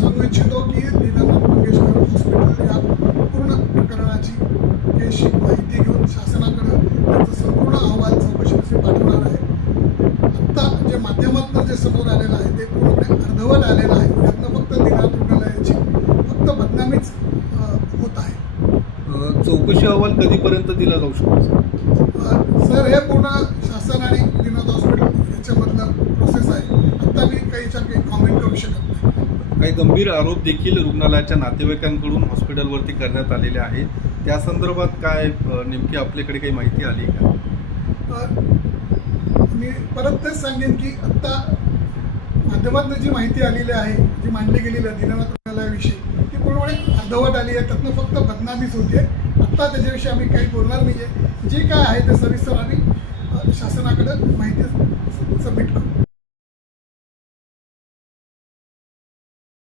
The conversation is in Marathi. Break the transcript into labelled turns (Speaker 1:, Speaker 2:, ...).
Speaker 1: सांगू इच्छितो की दीनानाथ मंगेशकर हॉस्पिटल या पूर्ण प्रकरणाची याची माहिती घेऊन शासनाकडे त्याचा संपूर्ण अहवाल चौकशीसाठी पाठवणार आहे. आत्ता जे माध्यमातून जे समोर आलेलं आहे ते पूर्णपणे अर्धवट आलेलं आहे. यातनं फक्त दीनानाथ रुग्णालयाची फक्त बदनामीच होत आहे.
Speaker 2: चौकशी अहवाल कधीपर्यंत दिला जाऊ शकतो? सर?
Speaker 1: हे पूर्ण शासन आणि दीनानाथ हॉस्पिटल याच्यामधलं प्रोसेस आहे. आत्ता मी काही याच्यावर काही कॉमेंट करू शकत
Speaker 2: काही गंभीर आरोप देखील रुग्णालयाच्या नातेवाईकांकडून हॉस्पिटलवरती करण्यात आलेले आहेत. त्या संदर्भात काय नेमकी आपल्याकडे काही माहिती आली का?
Speaker 1: मी परत तेच सांगेन की आत्ता माध्यमातून जी माहिती आलेली आहे जी मांडली गेलेली आहे दिनानाथ रुग्णालयाविषयी ती पूर्णपणे अर्धवट आली आहे. त्यातनं फक्त बदनामीच होते आत्ता त्याच्याविषयी आम्ही काही बोलणार नाही आहे जे काय आहे ते सविस्तर आम्ही शासनाकडं शासनाकडे माहिती सबमिट करू.